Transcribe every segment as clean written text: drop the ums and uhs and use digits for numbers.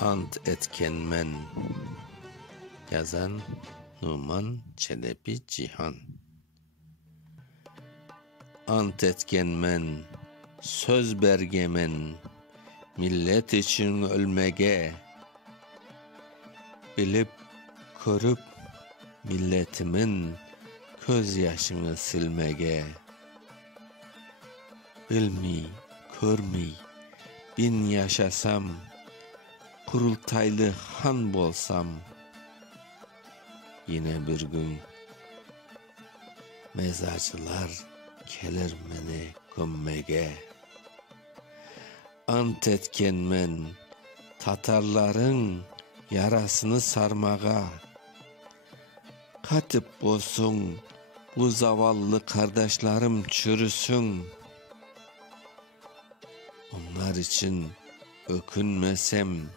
Ant etkenmen. Yazan Numan Çelebi Cihan. Ant etkenmen, söz bergemen, millet için ölmege, bilip körüp milletimin köz yaşını silmege. Bilmey, körmey, bin yaşasam, kurultaylı han bolsam, yine bir gün mezarcılar kelir meni gömmege. Ant etkenmen, Tatarların yarasını sarmaga, katıp bolsun bu zavallı kardeşlerim çürüsün. Onlar için ökünmesem,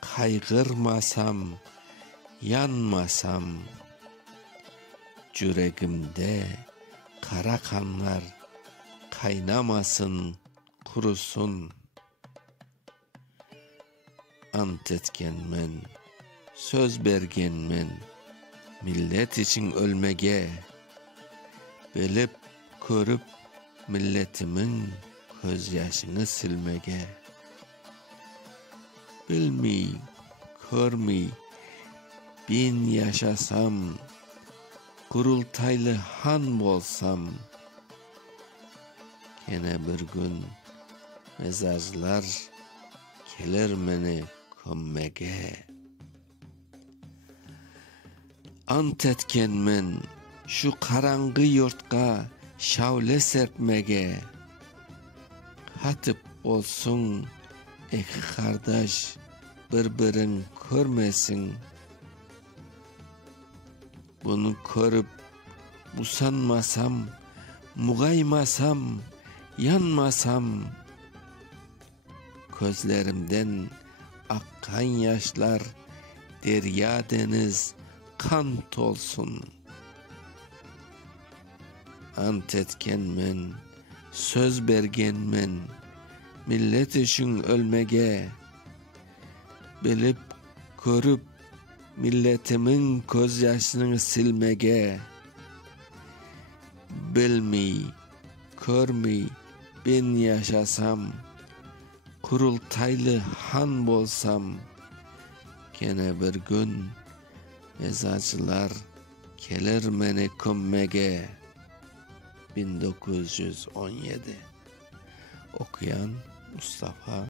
kaygırmasam, yanmasam, yüreğimde kara kanlar kaynamasın, kurusun. Ant etkenmen, söz bergenmen, millet için ölmege, bilip körüp milletimin göz yaşını silmege. Bilmey, körmey, bin yaşasam, kurultaylı han bolsam, gene bir gün mezarcılar kelir meni gömmege. Ant etkenmen, şu karangı yurtka şavle serpmege, katıp olsun iki kardeş birbirin körmesin. Bunu körüp usanmasam, mugaymasam, yanmasam, gözlerimden akkan yaşlar derya deniz kant olsun. Ant etkenmen, söz bergenmen, millet için ölmege, bilip körüp milletimin göz yaşını silmege. Bilmey, körmey, ben yaşasam, kurultaylı han bolsam, gene bir gün mezarcılar kelir meni gömmege. 1917. Okuyan Mustafa